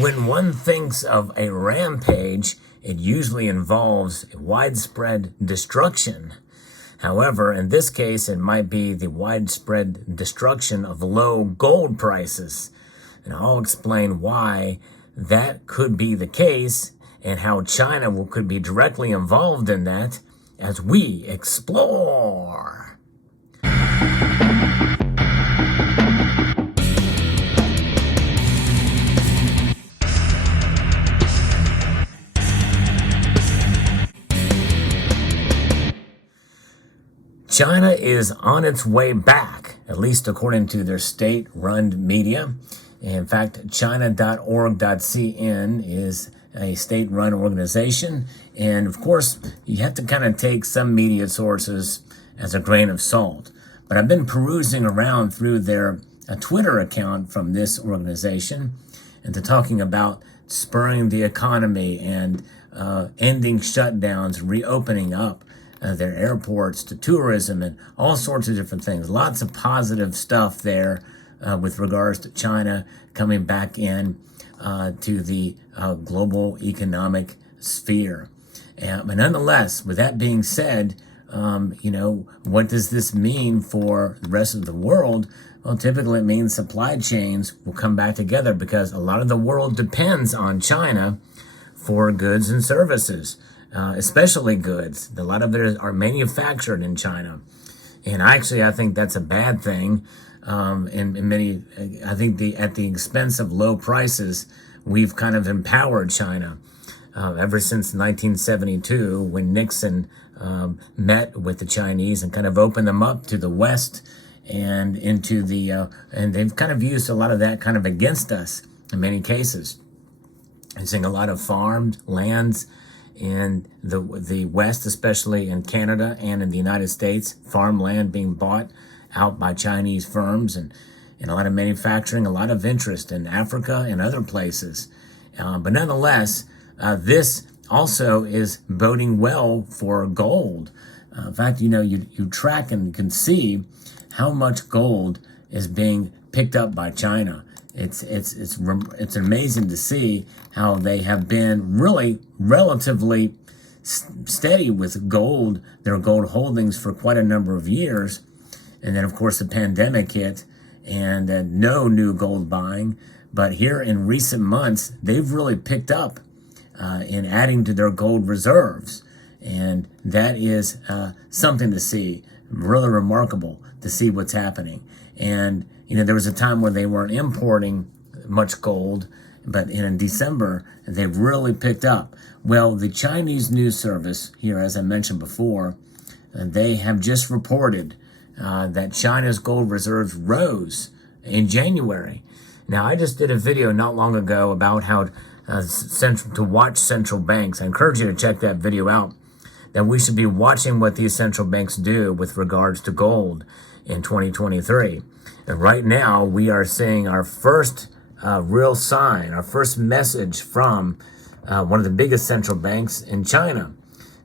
When one thinks of a rampage, it usually involves widespread destruction. However, in this case, it might be the widespread destruction of low gold prices. And I'll explain why that could be the case and how China could be directly involved in that as we explore. China is on its way back, at least according to their state-run media. In fact, China.org.cn is a state-run organization. And of course, you have to kind of take some media sources as a grain of salt. But I've been perusing around through their Twitter account from this organization and to talking about spurring the economy and ending shutdowns, reopening up their airports to tourism and all sorts of different things. Lots of positive stuff there with regards to China coming back in to the global economic sphere. But nonetheless, with that being said, what does this mean for the rest of the world? Well, typically it means supply chains will come back together because a lot of the world depends on China for goods and services. Especially goods. A lot of it are manufactured in China. And I think that's a bad thing. I think at the expense of low prices, we've kind of empowered China. Ever since 1972, when Nixon met with the Chinese and kind of opened them up to the West and into and they've kind of used a lot of that kind of against us in many cases. I'm seeing a lot of farmed lands in the West, especially in Canada and in the United States, farmland being bought out by Chinese firms and a lot of manufacturing, a lot of interest in Africa and other places. But nonetheless, this also is boding well for gold. In fact, you track and can how much gold is being picked up by China. It's amazing to see how they have been really relatively steady with gold, their gold holdings for quite a number of years. And then, of course, the pandemic hit and no new gold buying. But here in recent months, they've really picked up in adding to their gold reserves. And that is something to see, really remarkable to see what's happening. And there was a time where they weren't importing much gold, but in December, they've really picked up. Well, the Chinese news service here, as I mentioned before, they have just reported that China's gold reserves rose in January. Now, I just did a video not long ago about how to watch central banks. I encourage you to check that video out, that we should be watching what these central banks do with regards to gold in 2023. And right now, we are seeing our first real sign, our first message from one of the biggest central banks in China.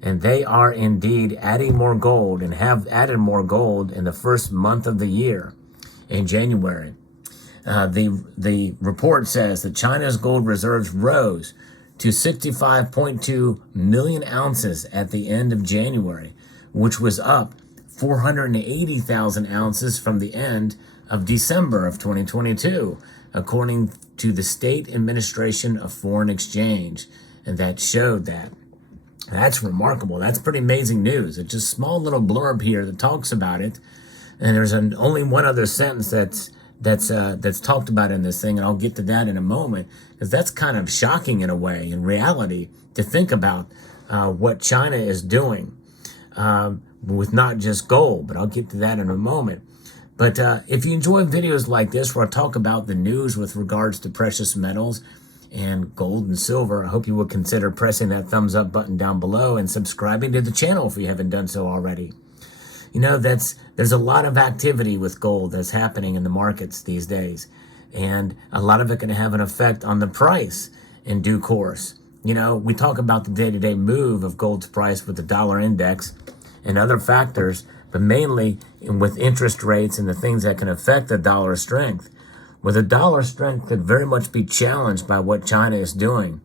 And they are indeed adding more gold and have added more gold in the first month of the year, in January. The report says that China's gold reserves rose to 65.2 million ounces at the end of January, which was up 480,000 ounces from the end of December of 2022, according to the State Administration of Foreign Exchange. And that showed that. That's remarkable. That's pretty amazing news. It's just a small little blurb here that talks about it. And there's only one other sentence that's talked about in this thing, and I'll get to that in a moment, because that's kind of shocking in a way, in reality, to think about what China is doing with not just gold, but I'll get to that in a moment. But if you enjoy videos like this where I talk about the news with regards to precious metals and gold and silver, I hope you will consider pressing that thumbs up button down below and subscribing to the channel if you haven't done so already. There's a lot of activity with gold that's happening in the markets these days, and a lot of it can have an effect on the price in due course. We talk about the day-to-day move of gold's price with the dollar index and other factors, but mainly with interest rates and the things that can affect the dollar strength. where the dollar strength could very much be challenged by what China is doing,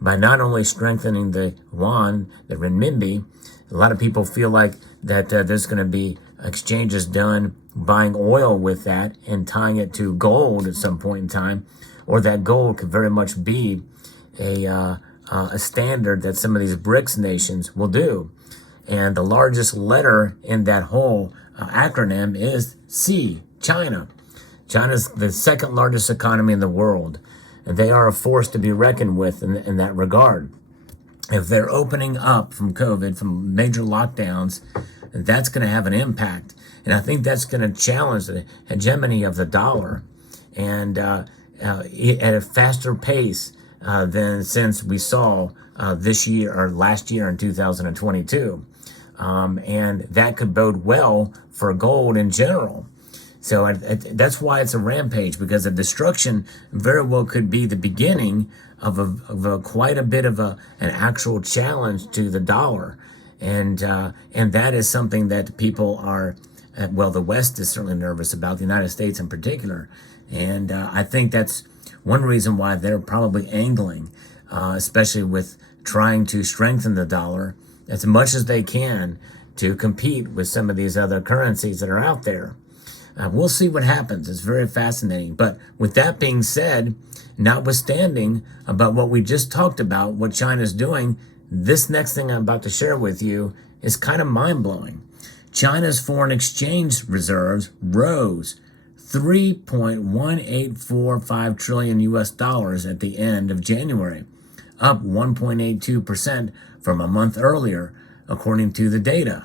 by not only strengthening the yuan, the renminbi. A lot of people feel like that there's going to be exchanges done buying oil with that and tying it to gold at some point in time, or that gold could very much be a standard that some of these BRICS nations will do. And the largest letter in that whole acronym is C, China. China's the second largest economy in the world, and they are a force to be reckoned with in that regard. If they're opening up from COVID, from major lockdowns, that's going to have an impact. And I think that's going to challenge the hegemony of the dollar, and at a faster pace than since we saw this year or last year in 2022. And that could bode well for gold in general. So that's why it's a rampage, because the destruction very well could be the beginning of quite a bit of an actual challenge to the dollar. And that is something that people are, well, the West is certainly nervous about, the United States in particular. And I think that's one reason why they're probably angling, especially with trying to strengthen the dollar as much as they can to compete with some of these other currencies that are out there. We'll see what happens. It's very fascinating. But with that being said, notwithstanding about what we just talked about, what China's doing, this next thing I'm about to share with you is kind of mind-blowing. China's foreign exchange reserves rose 3.1845 trillion US dollars at the end of January, up 1.82% from a month earlier, according to the data.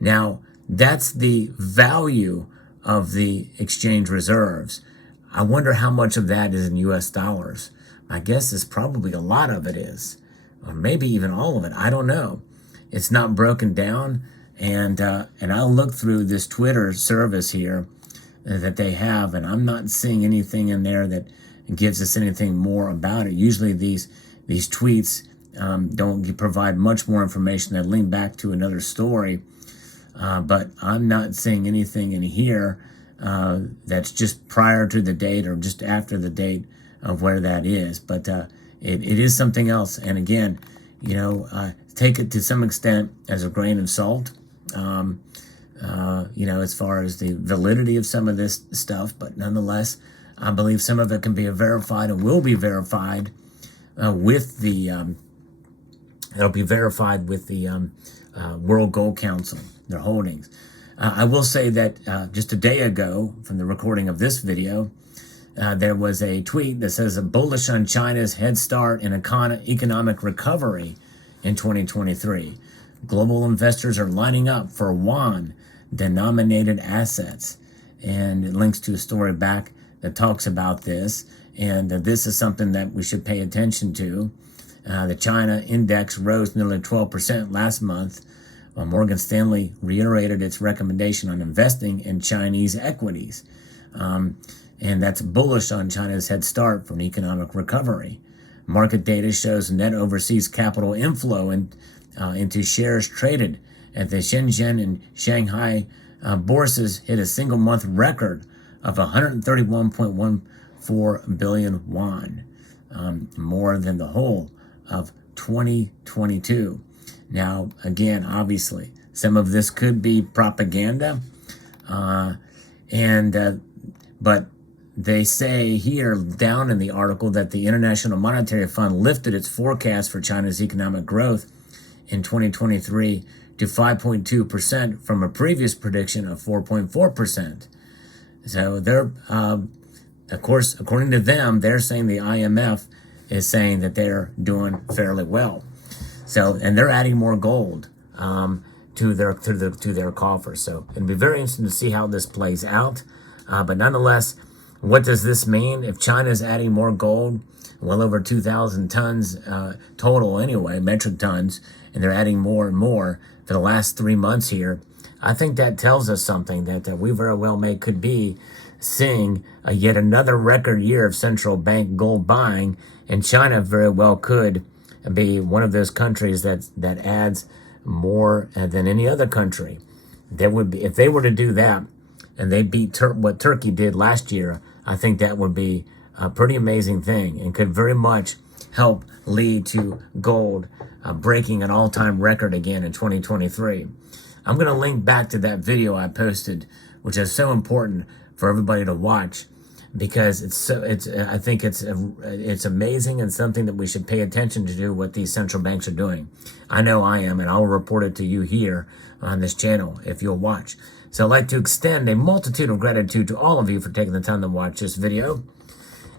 Now, that's the value of the exchange reserves. I wonder how much of that is in US dollars. My guess is probably a lot of it is, or maybe even all of it. I don't know. It's not broken down, and I'll look through this Twitter service here that they have, and I'm not seeing anything in there that gives us anything more about it. Usually these tweets don't provide much more information that link back to another story, but I'm not seeing anything in here that's just prior to the date or just after the date of where that is. But it is something else. And again, take it to some extent as a grain of salt, as far as the validity of some of this stuff. But nonetheless, I believe some of it can be verified and will be verified with the it'll be verified with the World Gold Council, their holdings. I will say that just a day ago, from the recording of this video, there was a tweet that says bullish on China's head start in economic recovery in 2023. Global investors are lining up for yuan-denominated assets. And it links to a story back that talks about this. And this is something that we should pay attention to. The China index rose nearly 12% last month, while Morgan Stanley reiterated its recommendation on investing in Chinese equities. And that's bullish on China's head start for an economic recovery. Market data shows net overseas capital inflow into shares traded at the Shenzhen and Shanghai bourses hit a single month record of 131.14 billion yuan, more than the whole of 2022. Now, again, obviously, some of this could be propaganda, but they say here down in the article that the International Monetary Fund lifted its forecast for China's economic growth in 2023 to 5.2% from a previous prediction of 4.4%. So they're, of course, according to them, they're saying the IMF is saying that they're doing fairly well. So, and they're adding more gold to their coffers. So it'll be very interesting to see how this plays out. But nonetheless, what does this mean? If China is adding more gold, well over 2,000 tons total anyway, metric tons, and they're adding more and more for the last 3 months here, I think that tells us something that we very well could be seeing yet another record year of central bank gold buying, and China very well could be one of those countries that adds more than any other country. There would be, if they were to do that, and they beat what Turkey did last year I think that would be a pretty amazing thing and could very much help lead to gold breaking an all-time record again in 2023. I'm going to link back to that video I posted, which is so important for everybody to watch, because I think it's amazing and something that we should pay attention to do what these central banks are doing. I know I am, and I'll report it to you here on this channel if you'll watch. So I'd like to extend a multitude of gratitude to all of you for taking the time to watch this video,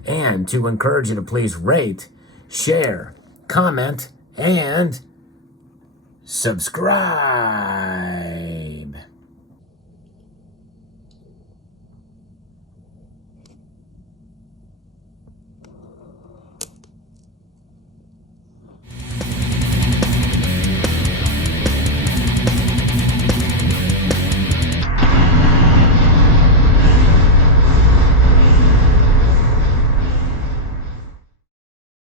and to encourage you to please rate, share, comment, and subscribe.